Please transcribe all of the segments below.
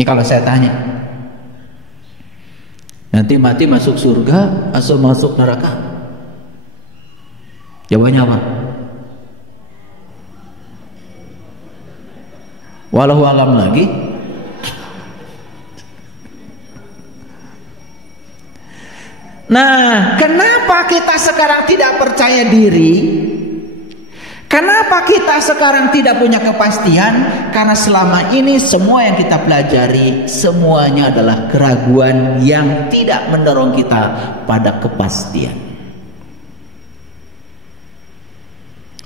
Ini kalau saya tanya, nanti mati masuk surga atau masuk neraka? Jawabannya apa? Walau alam lagi. Nah, kenapa kita sekarang tidak percaya diri? Kenapa kita sekarang tidak punya kepastian? Karena selama ini semua yang kita pelajari semuanya adalah keraguan yang tidak mendorong kita pada kepastian.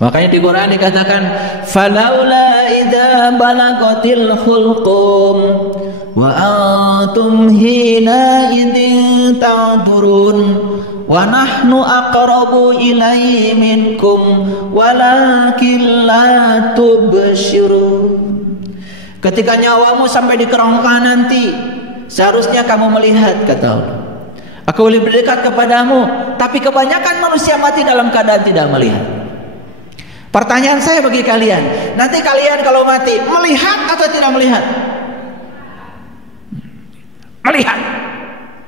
Makanya di Quran dikatakan, "Falaula idza balagatil hulqum wa antum hina idzin ta'burun wa nahnu aqrabu ilaihi minkum walakin la tubsyirun." Ketika nyawamu sampai di kerongkongan nanti, seharusnya kamu melihat, kata Allah. Aku boleh berdekat kepadamu, tapi kebanyakan manusia mati dalam keadaan tidak melihat. Pertanyaan saya bagi kalian, nanti kalian kalau mati melihat atau tidak melihat? Melihat.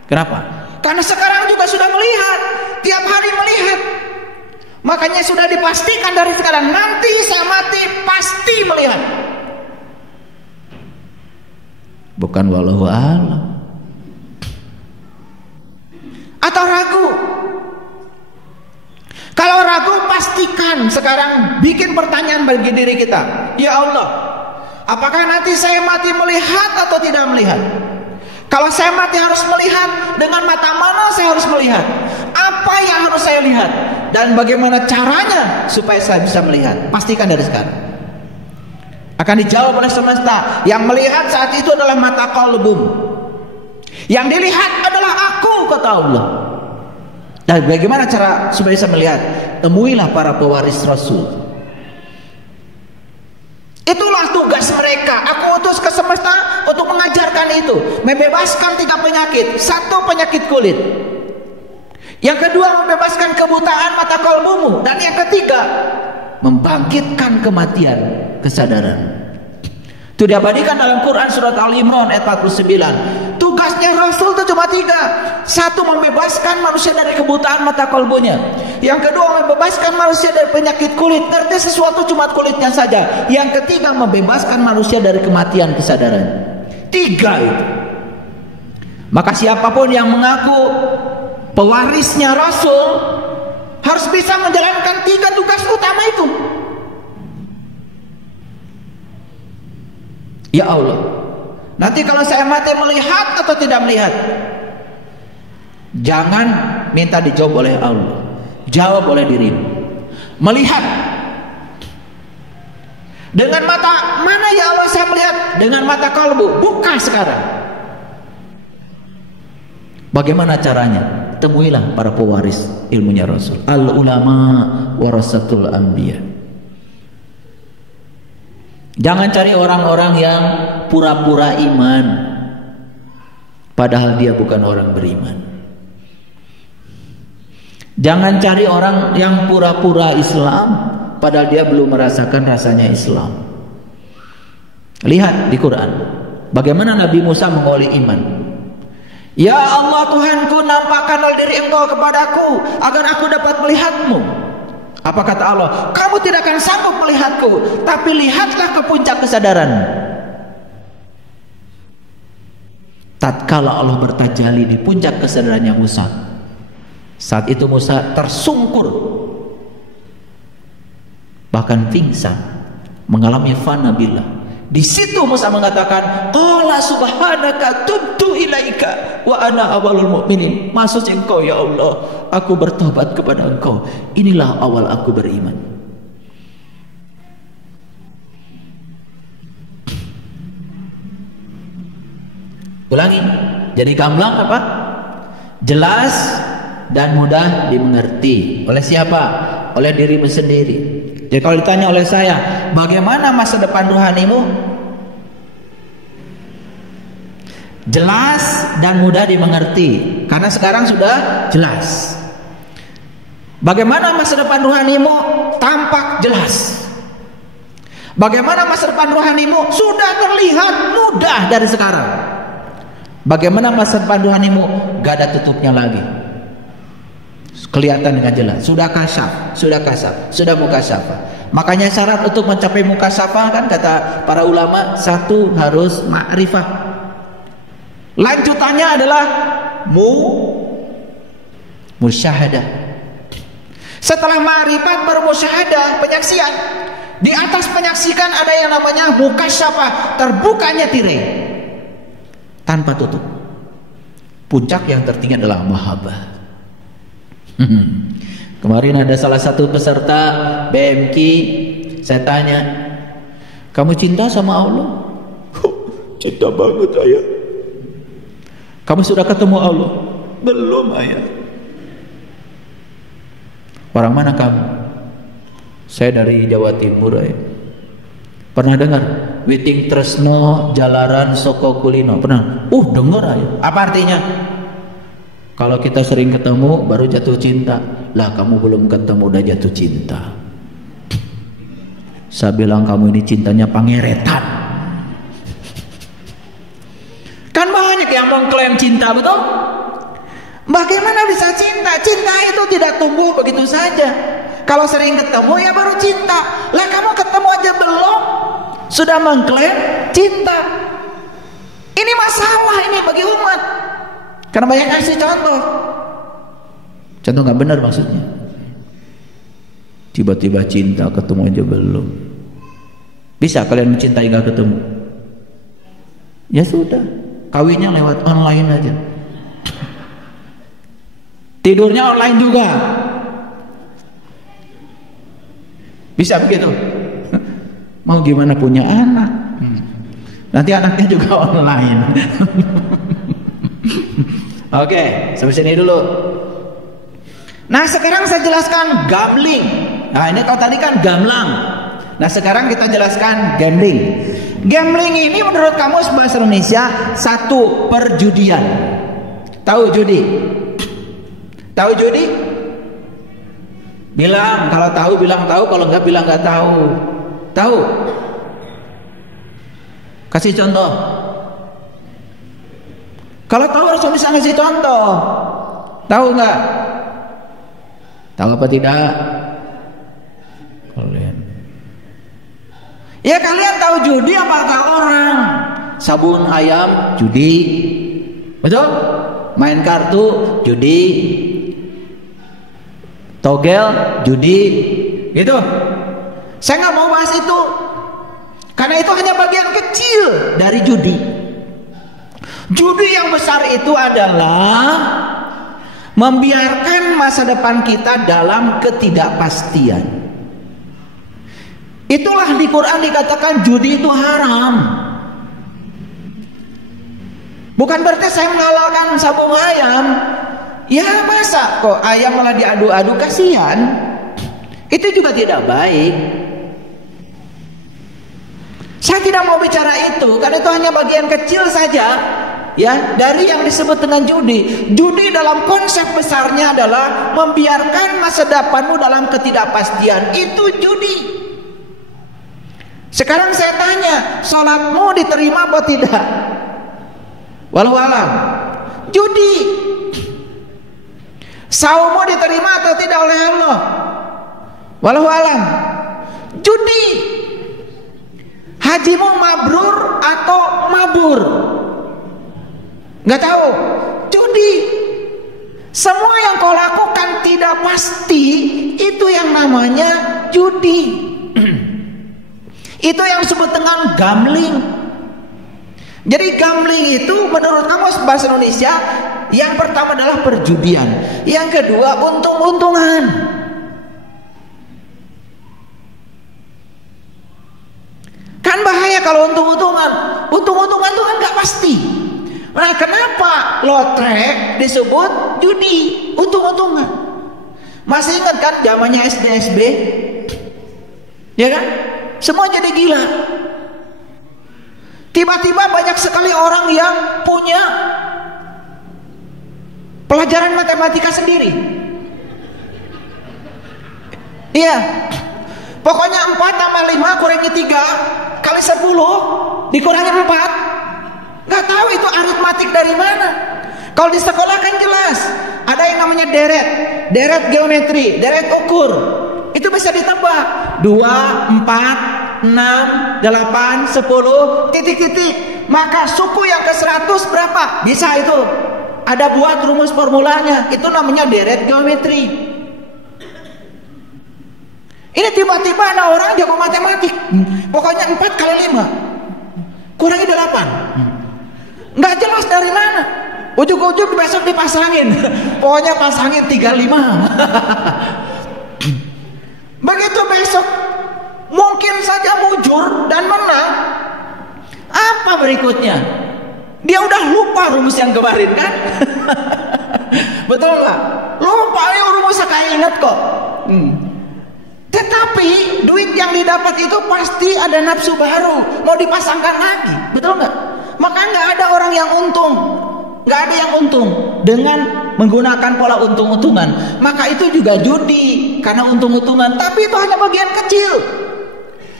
Kenapa? Karena sekarang juga sudah melihat, tiap hari melihat. Makanya sudah dipastikan dari sekarang, nanti saya mati pasti melihat. Bukan wallahu a'lam. Atau ragu? Kalau ragu, pastikan sekarang bikin pertanyaan bagi diri kita. Ya Allah, apakah nanti saya mati melihat atau tidak melihat? Kalau saya mati harus melihat, dengan mata mana saya harus melihat? Apa yang harus saya lihat? Dan bagaimana caranya supaya saya bisa melihat? Pastikan dari sekarang. Akan dijawab oleh semesta. Yang melihat saat itu adalah mata qalbum. Yang dilihat adalah aku, kata Allah. Dan bagaimana cara supaya bisa melihat? Temuilah para pewaris Rasul. Itulah tugas mereka. Aku utus ke semesta untuk mengajarkan itu. Membebaskan 3 penyakit. 1 penyakit kulit. Yang kedua, membebaskan kebutaan mata kalbumu. Dan yang ketiga, membangkitkan kematian, kesadaran. Itu diabadikan dalam Quran surat Al-Imran ayat 49. Tugasnya Rasul itu cuma 3. 1, membebaskan manusia dari kebutaan mata kalbunya. Yang kedua, membebaskan manusia dari penyakit kulit. Ngerti sesuatu cuma kulitnya saja. Yang ketiga, membebaskan manusia dari kematian kesadaran. 3 itu. Maka siapapun yang mengaku pewarisnya Rasul harus bisa menjalankan 3 tugas utama itu. Ya Allah, nanti kalau saya mati melihat atau tidak melihat? Jangan minta dijawab oleh Allah, jawab oleh dirimu. Melihat. Dengan mata mana ya Allah saya melihat? Dengan mata kalbu. Buka sekarang. Bagaimana caranya? Temuilah para pewaris ilmunya Rasul. Al ulama warasatul anbiya. Jangan cari orang-orang yang pura-pura iman, padahal dia bukan orang beriman. Jangan cari orang yang pura-pura Islam, padahal dia belum merasakan rasanya Islam. Lihat di Quran, bagaimana Nabi Musa mengawali iman. Ya Allah Tuhanku, nampakkanlah diri Engkau kepadaku agar aku dapat melihatmu. Apa kata Allah? Kamu tidak akan sanggup melihatku, tapi lihatlah ke puncak kesadaran. Tatkala Allah bertajalli di puncak kesadarannya Musa, saat itu Musa tersungkur, bahkan pingsan, mengalami fana billah. Di situ Musa mengatakan, "Qala subhanaka tubtu ilaika wa ana awalul mu'minin." Maksudnya Engkau ya Allah, aku bertobat kepada Engkau. Inilah awal aku beriman. Ulangi. Jadi gamblang apa? Jelas dan mudah dimengerti. Oleh siapa? Oleh dirimu sendiri. Jadi kalau ditanya oleh saya, bagaimana masa depan rohanimu? Jelas dan mudah dimengerti. Karena sekarang sudah jelas. Bagaimana masa depan rohanimu? Tampak jelas. Bagaimana masa depan rohanimu? Sudah terlihat mudah dari sekarang. Bagaimana masa depan rohanimu? Gak ada tutupnya lagi. Kelihatan dengan jelas. Sudah kasyaf, sudah mukasyafah. Makanya syarat untuk mencapai mukasyafah kan kata para ulama, satu harus ma'rifah. Lanjutannya adalah musyahadah. Setelah ma'rifat baru musyahadah, penyaksian. Di atas penyaksikan ada yang namanya mukasyafah, terbukanya tirai tanpa tutup. Puncak yang tertinggi adalah mahabbah. Kemarin ada salah satu peserta BMK, saya tanya, kamu cinta sama Allah? Cinta banget ayah. Kamu sudah ketemu Allah? Belum ayah. Orang mana kamu? Saya dari Jawa Timur ayah. Pernah dengar Witing Tresno Jalaran Soko Kulino? Pernah? Dengar ayah. Apa artinya? Kalau kita sering ketemu baru jatuh cinta. Lah kamu belum ketemu udah jatuh cinta. Saya bilang kamu ini cintanya pangeretan. Kan banyak yang mengklaim cinta, betul? Bagaimana bisa cinta? Cinta itu tidak tumbuh begitu saja. Kalau sering ketemu ya baru cinta. Lah kamu ketemu aja belum sudah mengklaim cinta. Ini masalah ini bagi umat. Karena banyak kasih contoh. Contoh nggak benar maksudnya. Tiba-tiba cinta ketemu aja belum. Bisa kalian mencintai nggak ketemu? Ya sudah, kawinnya lewat online aja. Tidurnya online juga. Bisa begitu? Mau gimana punya anak? Nanti anaknya juga online. Oke, sampai sini dulu. Nah sekarang saya jelaskan gambling. Nah ini kalau tadi kan gamblang. Nah sekarang kita jelaskan gambling. Gambling ini menurut kamus bahasa Indonesia satu perjudian. Tahu judi? Tahu judi? Bilang, kalau tahu bilang tahu, kalau enggak bilang enggak tahu. Tahu? Kasih contoh. Kalau tahu harus bisa ngasih contoh. Tahu enggak? Tahu apa tidak? Kalian. Ya kalian tahu judi apakah orang? Sabun ayam judi. Betul? Main kartu judi. Togel judi, gitu. Saya nggak mau bahas itu, karena itu hanya bagian kecil dari judi. Judi yang besar itu adalah membiarkan masa depan kita dalam ketidakpastian. Itulah di Quran dikatakan judi itu haram. Bukan berarti saya menghalalkan sabung ayam. Ya masa kok ayam malah diadu-adu, kasihan. Itu juga tidak baik. Saya tidak mau bicara itu karena itu hanya bagian kecil saja ya dari yang disebut dengan judi. Judi dalam konsep besarnya adalah membiarkan masa depanmu dalam ketidakpastian. Itu judi. Sekarang saya tanya, sholatmu diterima atau tidak? Walau alam. Judi. Saummu diterima atau tidak oleh Allah? Walau alam. Judi. Hajimu mabrur atau mabur? Nggak tahu. Judi. Semua yang kau lakukan tidak pasti, itu yang namanya judi. Itu yang disebut dengan gambling. Jadi gambling itu menurut kamus bahasa Indonesia, yang pertama adalah perjudian, yang kedua untung-untungan. Kan bahaya kalau untung-untungan. Untung-untungan itu kan nggak pasti. Nah kenapa lotre disebut judi, untung-untungan? Masih ingat kan zamannya SD-SB? Ya kan? Semua jadi gila. Tiba-tiba banyak sekali orang yang punya pelajaran matematika sendiri. Iya. Pokoknya 4 tambah 5 kurangi 3 kali 10 dikurangi 4. Nggak tahu itu aritmatik dari mana. Kalau di sekolah kan jelas ada yang namanya deret geometri, deret ukur. Itu bisa ditebak 2, 4, 6, 8, 10 titik-titik. Maka suku yang ke 100 berapa? Bisa itu. Ada buat rumus formulanya. Itu namanya deret geometri. Ini tiba-tiba ada orang jago matematik. Pokoknya 4 kali 5 kurangi 8. Nggak jelas dari mana. Ujung-ujung besok dipasangin. Pokoknya pasangin 35. Begitu besok mungkin saja mujur dan menang. Apa berikutnya? Dia udah lupa rumus yang kemarin kan? Betul nggak? Lupa, rumus saya ingat kok. Tetapi duit yang didapat itu pasti ada nafsu baru, mau dipasangkan lagi, betul nggak? Maka nggak ada orang yang untung, nggak ada yang untung dengan menggunakan pola untung-untungan. Maka itu juga judi karena untung-untungan, tapi itu hanya bagian kecil.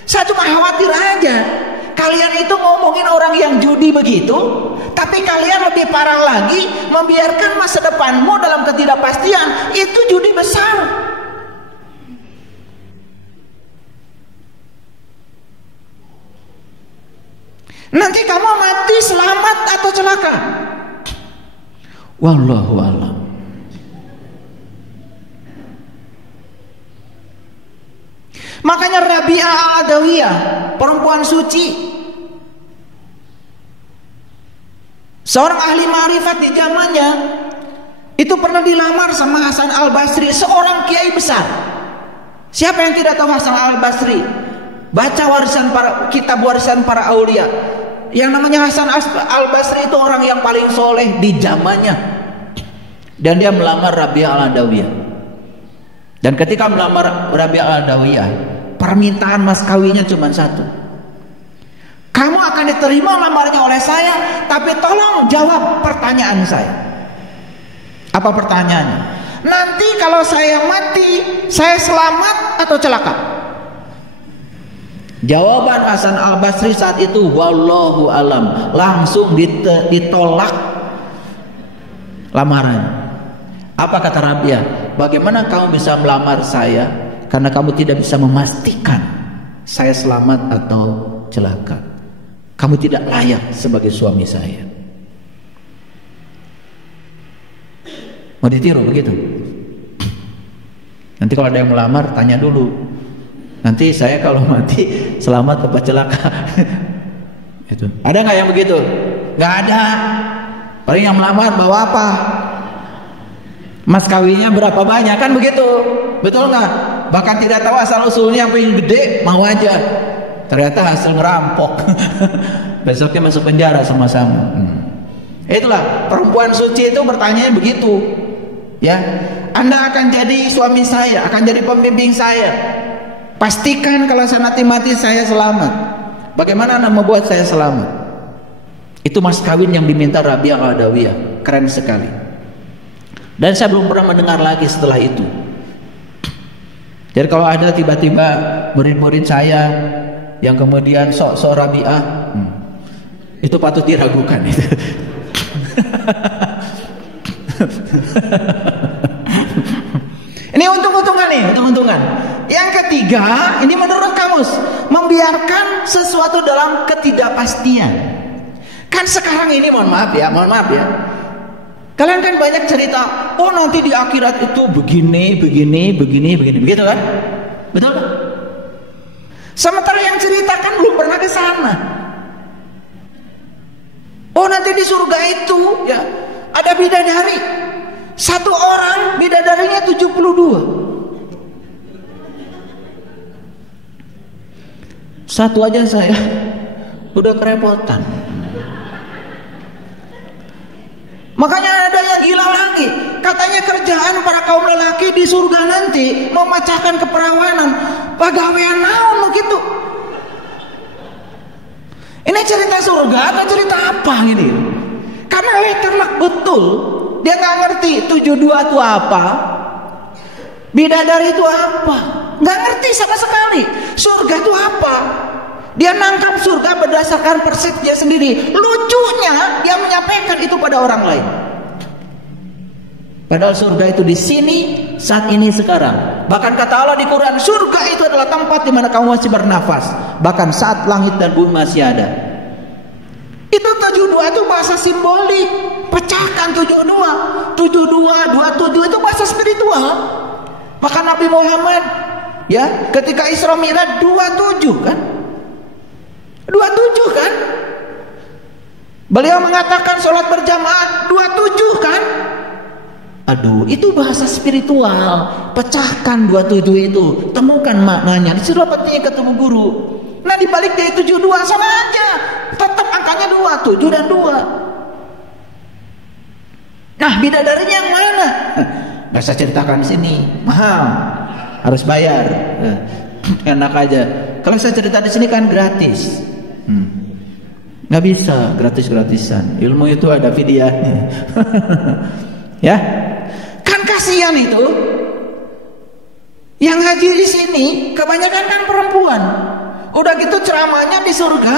Saya cuma khawatir aja kalian itu ngomongin orang yang judi begitu, tapi kalian lebih parah lagi membiarkan masa depanmu dalam ketidakpastian. Itu judi besar. Nanti kamu mati selamat atau celaka? Wallahu a'lam. Makanya Rabi'ah al-Adawiyah, perempuan suci, seorang ahli ma'rifat di zamannya, itu pernah dilamar sama Hasan al-Basri, seorang kiai besar. Siapa yang tidak tahu Hasan al-Basri? Baca kitab warisan para aulia. Yang namanya Hasan al-Basri itu orang yang paling soleh di zamannya. Dan dia melamar Rabi'ah al-Adawiyah. Dan ketika melamar Rabi'ah al-Adawiyah, permintaan mas kawinnya cuma satu. Kamu akan diterima lamarnya oleh saya, tapi tolong jawab pertanyaan saya. Apa pertanyaannya? Nanti kalau saya mati, saya selamat atau celaka? Jawaban Hasan al-Basri saat itu, wallahu alam, langsung ditolak lamaran. Apa kata Rabi'ah? Bagaimana kamu bisa melamar saya karena kamu tidak bisa memastikan saya selamat atau celaka? Kamu tidak layak sebagai suami saya. Mau ditiru begitu? Nanti kalau ada yang melamar, tanya dulu. Nanti saya kalau mati selamat atau celaka? Itu. Ada nggak yang begitu? Nggak ada. Paling yang melamar bawa apa? Mas kawinnya berapa banyak, kan begitu? Betul nggak? Bahkan tidak tahu asal usulnya, yang paling gede mau aja. Ternyata hasil ngerampok. Besoknya masuk penjara sama-sama. Itulah perempuan suci itu bertanya begitu. Ya, Anda akan jadi suami saya, akan jadi pembimbing saya. Pastikan kalau saya nanti mati saya selamat. Bagaimana Anda membuat saya selamat? Itu mas kawin yang diminta Rabi'ah al-Adawiyah. Keren sekali. Dan saya belum pernah mendengar lagi setelah itu. Jadi kalau ada tiba-tiba murid-murid saya yang kemudian sok-sok Rabi'ah, itu patut diragukan itu. Ini untung-untungan nih, untung-untungan. Yang ketiga, ini menurut kamus, membiarkan sesuatu dalam ketidakpastian. Kan sekarang ini mohon maaf ya. Kalian kan banyak cerita, oh nanti di akhirat itu begini, begitu kan? Betul kan? Sementara yang ceritakan belum pernah ke sana. Oh nanti di surga itu ya ada bidadari. Satu orang bidadarinya 72. Satu aja saya udah kerepotan. Makanya ada yang gila lagi. Katanya kerjaan para kaum lelaki di surga nanti memecahkan keperawanan. Pagawean naon begitu. Ini cerita surga atau cerita apa ini? Karena letterlock betul. Dia nggak ngerti 72 itu apa, bidadari itu apa. nggak ngerti sama sekali. Surga itu apa? Dia nangkap surga berdasarkan persepsi dia sendiri. Lucunya dia menyampaikan itu pada orang lain. Padahal surga itu di sini, saat ini, sekarang. Bahkan kata Allah di Quran, surga itu adalah tempat di mana kamu masih bernafas. Bahkan saat langit dan bumi masih ada. Itu 72 itu bahasa simbolik. Pecahkan 72. 72, 27 itu bahasa spiritual. Maka Nabi Muhammad, ya, ketika Isra Mi'raj 27 kan? 27 kan? Beliau mengatakan sholat berjamaah 27 kan? Aduh, itu bahasa spiritual. Pecahkan 27 itu, temukan maknanya. Disuruh pentingnya ketemu guru. Nah, dibalik dari 72 sama aja. Tetap angkanya 2, 7 dan 2. Nah, bidadarinya yang mana? Gak saya ceritakan di sini, mahal, harus bayar. Enak aja. Kalau saya cerita di sini kan gratis. Nggak bisa gratis-gratisan. Ilmu itu ada fidyahnya. Ya, kan kasihan itu. Yang haji di sini kebanyakan kan perempuan. Udah gitu ceramahnya di surga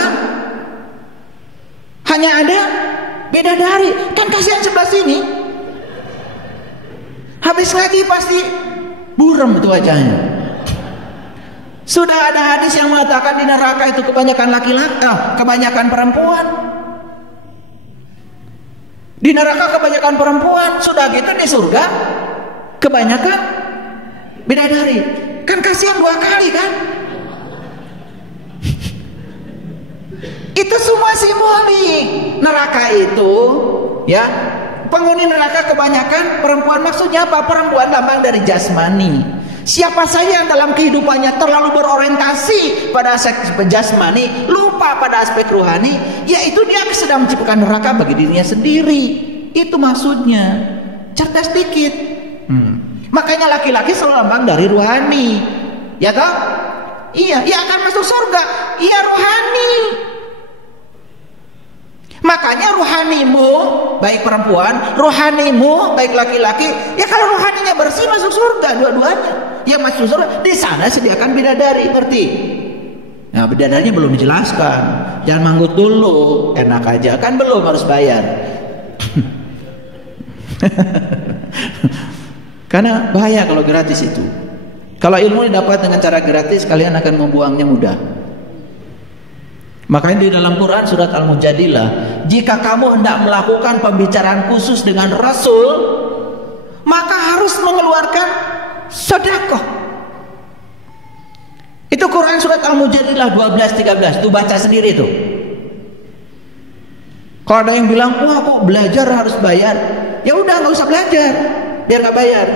hanya ada bidadari. Kan kasihan sebelah sini. Habis ngaji pasti buram itu wajahnya. Sudah ada hadis yang mengatakan di neraka itu kebanyakan laki-laki, kebanyakan perempuan. Di neraka kebanyakan perempuan, sudah gitu di surga kebanyakan bidadari. Kan kasihan 2 kali kan? Itu semua simbolik. Neraka itu, ya, penghuni neraka kebanyakan perempuan. Maksudnya apa? Perempuan lambang dari jasmani. Siapa saja yang dalam kehidupannya terlalu berorientasi pada aspek jasmani, lupa pada aspek rohani, yaitu dia sedang menciptakan neraka bagi dirinya sendiri. Itu maksudnya. Cerdas dikit. Makanya laki-laki selalu lambang dari rohani. Ya toh? Iya, ia akan masuk surga. Ia rohani. Makanya rohanimu, baik perempuan, rohanimu, baik laki-laki, ya kalau rohaninya bersih masuk surga dua-duanya. Ya masuk surga, di sana sediakan bidadari, ngerti? Nah, bidadarinya belum dijelaskan. Jangan manggut dulu, enak aja, kan belum harus bayar. Karena bahaya kalau gratis itu. Kalau ilmu didapat dengan cara gratis, kalian akan membuangnya mudah. Makanya di dalam Quran surat Al-Mujadilah, jika kamu hendak melakukan pembicaraan khusus dengan Rasul, maka harus mengeluarkan sedekah. Itu Quran surat Al-Mujadilah 12-13, tuh baca sendiri tuh. Kalau ada yang bilang, wah kok belajar harus bayar, ya udah nggak usah belajar, biar nggak bayar.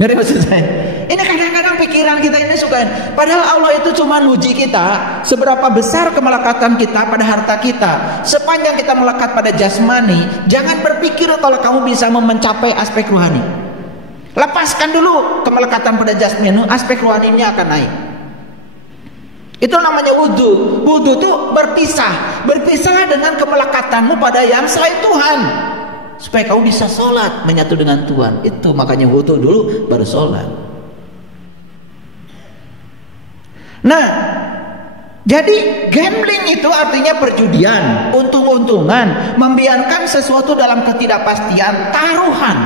Ngerti maksud saya? Ini kadang-kadang pikiran kita ini suka. Padahal Allah itu cuma uji kita seberapa besar kemelekatan kita pada harta kita. Sepanjang kita melekat pada jasmani, jangan berpikir kalau kamu bisa mencapai aspek rohani. Lepaskan dulu kemelekatan pada jasmani, aspek rohaninya akan naik. Itu namanya wudu. Wudu itu berpisah dengan kemelekatanmu pada yang selain Tuhan, supaya kamu bisa sholat menyatu dengan Tuhan. Itu makanya wudu dulu baru sholat. Nah, jadi gambling itu artinya perjudian, untung-untungan, membiarkan sesuatu dalam ketidakpastian, taruhan.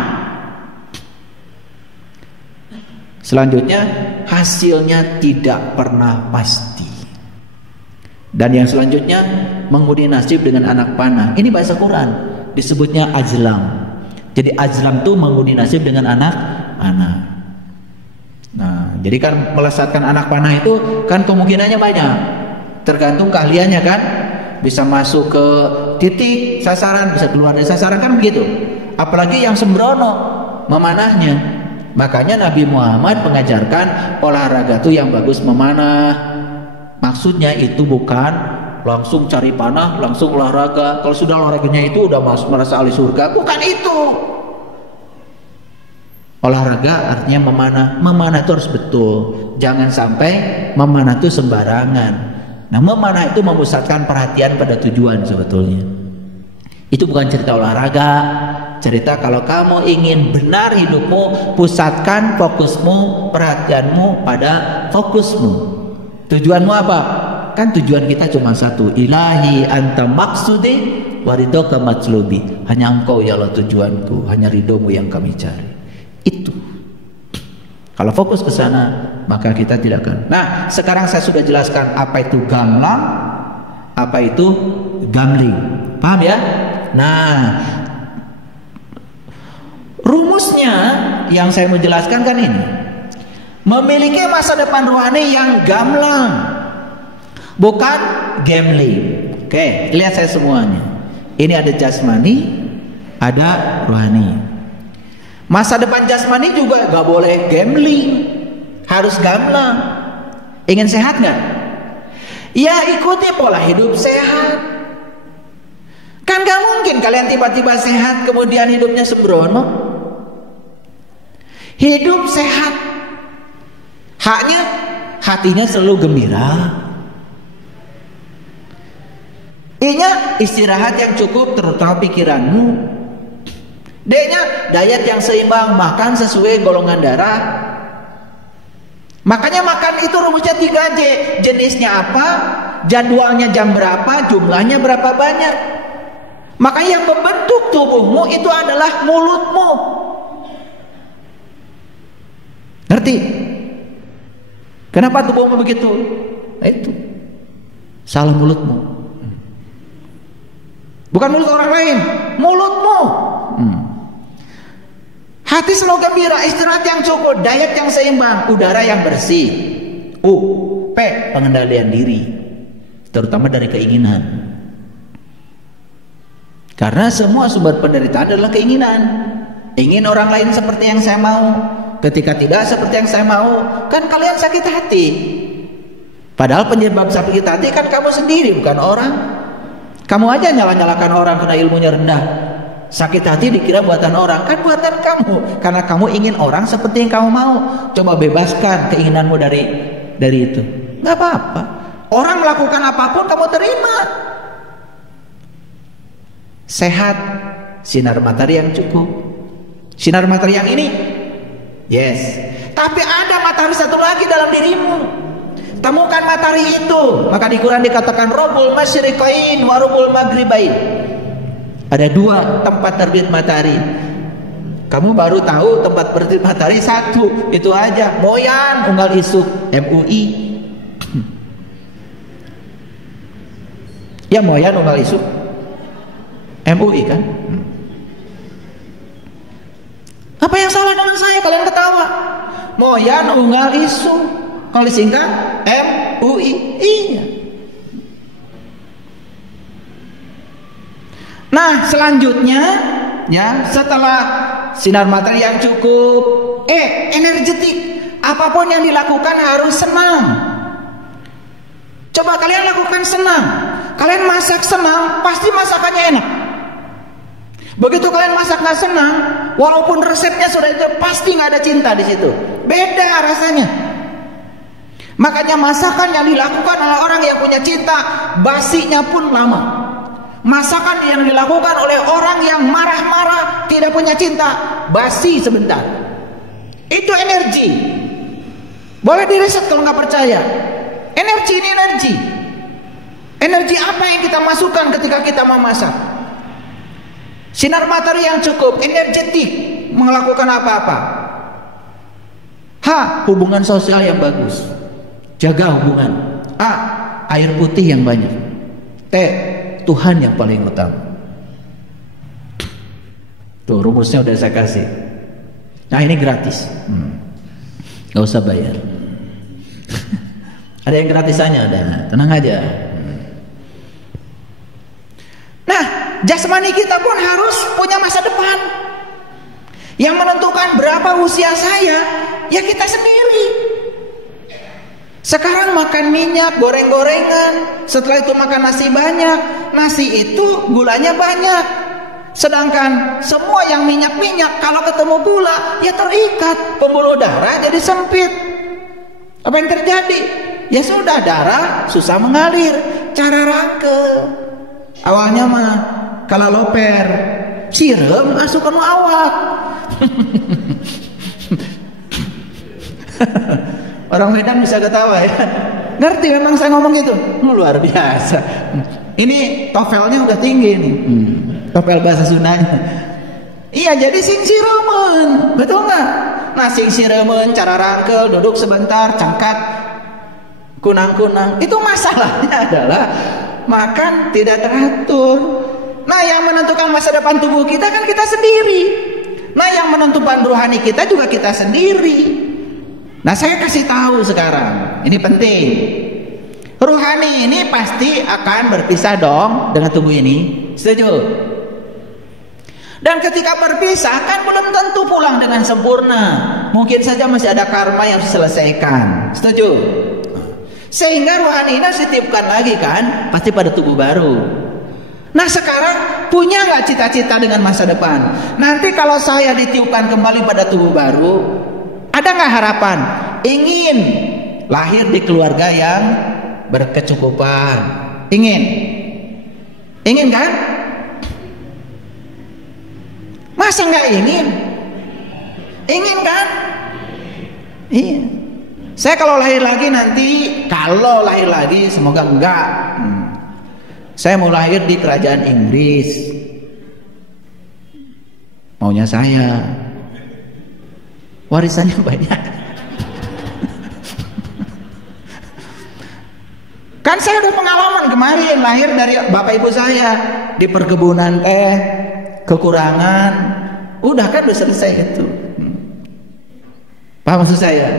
Selanjutnya, hasilnya tidak pernah pasti. Dan yang selanjutnya, mengundi nasib dengan anak panah. Ini bahasa Quran, disebutnya ajlam. Jadi ajlam itu mengundi nasib dengan anak-anak. Nah, jadi kan melesatkan anak panah itu kan kemungkinannya banyak, tergantung keahliannya kan. Bisa masuk ke titik sasaran, bisa keluar dari sasaran, kan begitu. Apalagi yang sembrono memanahnya. Makanya Nabi Muhammad mengajarkan olahraga itu yang bagus memanah. Maksudnya itu bukan langsung cari panah, langsung olahraga. Kalau sudah olahraganya itu udah merasa ahli surga, bukan itu. Olahraga artinya memanah. Memanah itu harus betul. Jangan sampai memanah itu sembarangan. Nah, memanah itu memusatkan perhatian pada tujuan sebetulnya. Itu bukan cerita olahraga. cerita kalau kamu ingin benar hidupmu, pusatkan fokusmu, perhatianmu pada fokusmu. Tujuanmu apa? Kan tujuan kita cuma satu, ilahi anta maksudi waridhoka matslubi. Hanya engkau ya Allah tujuanku, hanya ridhomu yang kami cari. Itu. Kalau fokus ke sana, maka kita tidak akan. Nah, sekarang saya sudah jelaskan apa itu gamlang, apa itu gambling. Paham ya? Nah, rumusnya yang saya mau jelaskan kan ini. Memiliki masa depan rohani yang gamblang, bukan gambling. Oke, lihat saya semuanya. Ini ada jasmani, ada rohani. Masa depan jasmani juga gak boleh gambling, harus gamblang. Ingin sehat gak? Ya ikuti pola hidup sehat. Kan gak mungkin kalian tiba-tiba sehat kemudian hidupnya sembrono. Hidup sehat, haknya hatinya selalu gembira. I-nya istirahat yang cukup terutama pikiranmu. D-nya diet yang seimbang, makan sesuai golongan darah. Makanya makan itu rumusnya 3J. Jenisnya apa, jadwalnya jam berapa, jumlahnya berapa banyak. Makanya yang membentuk tubuhmu itu adalah mulutmu. Ngerti? Kenapa tubuhmu begitu? Itu salah mulutmu. Bukan mulut orang lain, mulutmu. Hati selalu gembira, istirahat yang cukup, diet yang seimbang, udara yang bersih. P, pengendalian diri, terutama dari keinginan. Karena semua sumber penderitaan adalah keinginan. Ingin orang lain seperti yang saya mau, ketika tidak seperti yang saya mau, kan kalian sakit hati. Padahal penyebab sakit hati kan kamu sendiri, bukan orang. Kamu aja nyala-nyalakan orang karena ilmunya rendah. Sakit hati dikira buatan orang, kan buatan kamu. Karena kamu ingin orang seperti yang kamu mau. Coba bebaskan keinginanmu dari itu. Gak apa-apa. Orang melakukan apapun kamu terima. Sehat, sinar matahari yang cukup. Sinar matahari yang ini, yes. Tapi ada matahari satu lagi dalam dirimu. Temukan matahari itu. Maka di Quran dikatakan Rabbul Masyriqain wa Rabbul Maghribain. Ada 2 tempat terbit matahari. Kamu baru tahu tempat terbit matahari 1. Itu aja. Moyan Unggal Isuk, MUI. Ya Moyan Unggal Isuk, MUI kan. Apa yang salah dengan saya? Kalian ketawa. Moyan Unggal Isuk, kalau disingkat MUI. Iya. Nah selanjutnya ya, setelah sinar matahari yang cukup, energetik. Apapun yang dilakukan harus senang. Coba kalian lakukan senang. Kalian masak senang, pasti masakannya enak. Begitu kalian masak nggak senang, walaupun resepnya sudah itu, pasti nggak ada cinta di situ. Beda rasanya. Makanya masakan yang dilakukan oleh orang yang punya cinta, basinya pun lama. Masakan yang dilakukan oleh orang yang marah-marah, tidak punya cinta, basi sebentar. Itu energi. Boleh direset kalau nggak percaya. Energi ini energi. Energi apa yang kita masukkan ketika kita memasak? Sinar matahari yang cukup, energetik, melakukan apa-apa. Hubungan sosial yang bagus. Jaga hubungan. Air putih yang banyak. Tuhan yang paling utama. Tuh rumusnya udah saya kasih. Nah ini gratis, gak usah bayar. Ada yang gratisannya, ada. Tenang aja. Nah jasmani kita pun harus punya masa depan. Yang menentukan berapa usia saya, ya kita sendiri. Sekarang makan minyak, goreng-gorengan, setelah itu makan nasi banyak. Nasi itu gulanya banyak. Sedangkan semua yang minyak-minyak, kalau ketemu gula, ya terikat. Pembuluh darah jadi sempit. Apa yang terjadi? Ya sudah, darah susah mengalir. Cara rangke. Awalnya mah kalau loper, Cirem asukan awak. Orang Medan bisa ketawa ya. Ngerti memang saya ngomong gitu. Luar biasa. Ini tofelnya udah tinggi nih. Tofel bahasa Sundanya. Iya, jadi sing siremen, betul nggak? Nah, sing siremen, cara rangkel, duduk sebentar, cangkat, kunang-kunang. Itu masalahnya adalah makan tidak teratur. Nah, yang menentukan masa depan tubuh kita kan kita sendiri. Nah, yang menentukan rohani kita juga kita sendiri. Nah, saya kasih tahu sekarang, ini penting. Rohani ini pasti akan berpisah dong dengan tubuh ini. Setuju? Dan ketika berpisah kan belum tentu pulang dengan sempurna. Mungkin saja masih ada karma yang harus diselesaikan. Setuju? Sehingga rohani ini harus dititipkan lagi kan, pasti pada tubuh baru. Nah, sekarang punya nggak cita-cita dengan masa depan? Nanti kalau saya ditiupkan kembali pada tubuh baru, ada nggak harapan? Ingin lahir di keluarga yang berkecukupan. Ingin kan? Masa nggak ingin? Ingin kan? Iya. Saya kalau lahir lagi semoga enggak. Saya mau lahir di kerajaan Inggris. Maunya saya. Warisannya banyak. Kan saya udah pengalaman kemarin lahir dari bapak ibu saya di perkebunan kekurangan. Udah kan udah selesai itu. Paham maksud saya?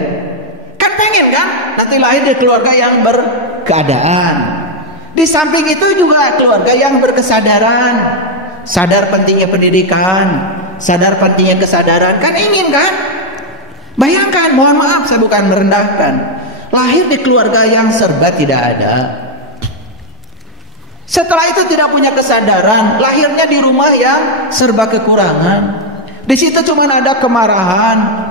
Kan pengen kan nanti lahir di keluarga yang berkeadaan. Di samping itu juga keluarga yang berkesadaran, sadar pentingnya pendidikan, sadar pentingnya kesadaran. Kan ingin kan? Bayangkan, mohon maaf saya bukan merendahkan, lahir di keluarga yang serba tidak ada. Setelah itu tidak punya kesadaran, lahirnya di rumah yang serba kekurangan. Di situ cuma ada kemarahan,